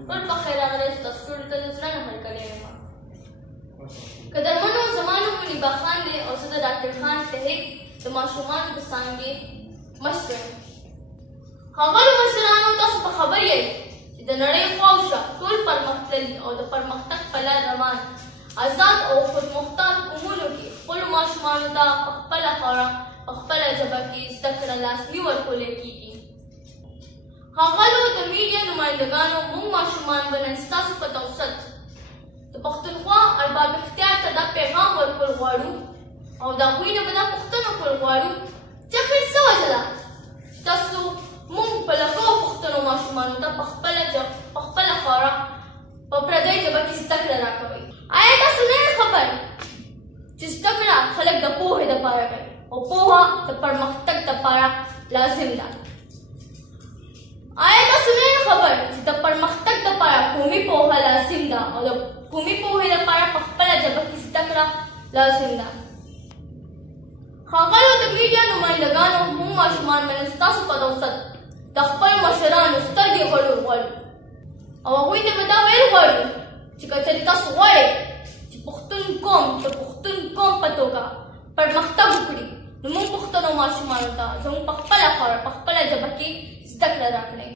ټول په خیر راغلاست. تاسو ټولو ته د زړه نه هرکلی یم. قدرمنو زما نوم منیبا خان دی او زه د ډاکټر خان تحریک د ماشومانو د څانګې مشره یم. ښاغلو مشرانو، تاسو په خبر یئ چې د نړۍ خواوشا ټول پرمختللي او د پرمختګ په لار روان آزاد او خودمختار قومونو کې خپلو ماشومانو ته په خپله خاوره په خپله ژبه کې زده کړه لاسني ورکولی کېږي. ښاغلو د میډیا نمایندګانو، موږ ماشومان به نن ستاسو په توسط د پښتونخوا ارباب اختیار ته دا پیغام ورکول غواړو او د هغوی نه به دا پوښتنه کول غواړو چې اخر څه وجه ده چې تاسو موږ په لکو پښتنو ماشومانو ته په خپله خاوره په پردۍ ژبه کې زده کړه راکوئ. آیا تاسو نه یې خبر چې زده کړه خلک د پوهې دپاره کوي او پوهه د پرمختګ دپاره لازم ده؟ آیا تاسو نه یې خبر چې د پرمختګ دپاره قومي پوهه لازم ده او د قومي پوهې دپاره په خپله ژبه کې زده کړه لازم ده؟ ښاغلو د میډیا نمایندګانو، موږ ماشومان به نن ستاسو په توسط د خپلو مشرانو سترګې غړو غواړو او هغوی ته به دا ویل غواړو چې که چېرې تاسو غواړئ چې پښتون قوم د پښتون قوم په توګه پرمختګ وکړي، نو موږ پښتنو ماشومانو ته زموږ په خپله خاوره په خپله ژبه کې زده کړه راکړئ.